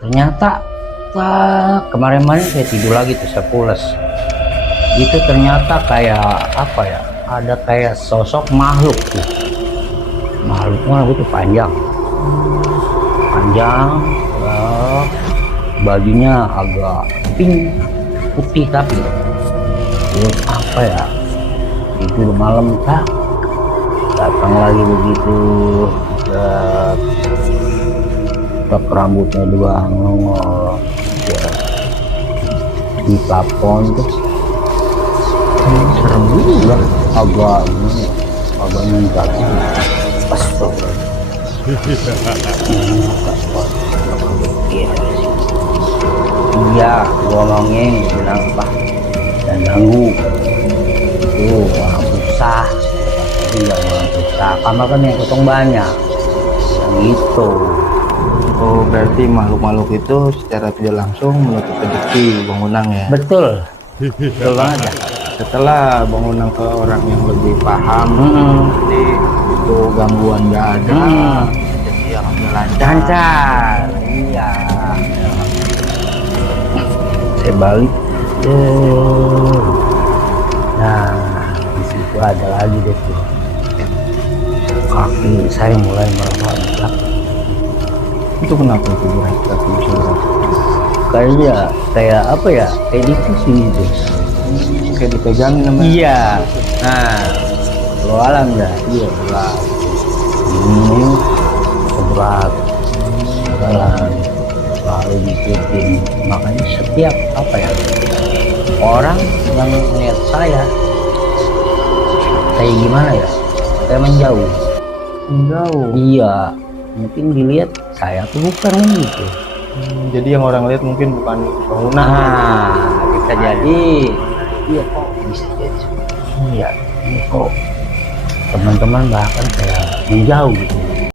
Ternyata kemarin-kemarin saya tidur lagi tuh, saya pulas. Itu ternyata kayak apa ya, ada kayak sosok makhluk tuh. Makhluk itu panjang panjang, bajunya agak pink putih, tapi terus apa ya, itu malam tak datang lagi begitu, tak rambutnya juga nongol ya, di plafon terus serem juga, agak ini agak negatif. Astagfirullah. Iya, gua ngomongin bilang apa dan ganggu itu orang susah, iya orang susah, kamar kan yang kosong banyak yang itu. Oh, berarti makhluk-makhluk itu secara tidak langsung menutup rezeki Bang Unang ya? Betul, betul banget ya. Setelah Bang Unang ke orang yang lebih paham, jadi itu gangguan nggak ada, jadi yang lancar. Lancar, iya. Saya balik, nah di situ ada lagi deh tuh, kaki saya mulai meraba-raba. Itu kenapa itu kaki bisa Kayaknya kayak apa ya, kayak divisi gitu. kayak dipegangin namanya? Iya, nah lo alam dah, iya berat, ini berat jalan selalu diikutin, makanya setiap apa ya, orang yang melihat saya kayak gimana ya, kayak menjauh. Menjauh. Iya, mungkin dilihat saya tuh bukan gitu. Jadi yang orang lihat mungkin bukan Bang Unang. Nah, bisa jadi. Iya kok bisa jadi seperti ini ya. Ini kok teman-teman bahkan saya menjauh gitu.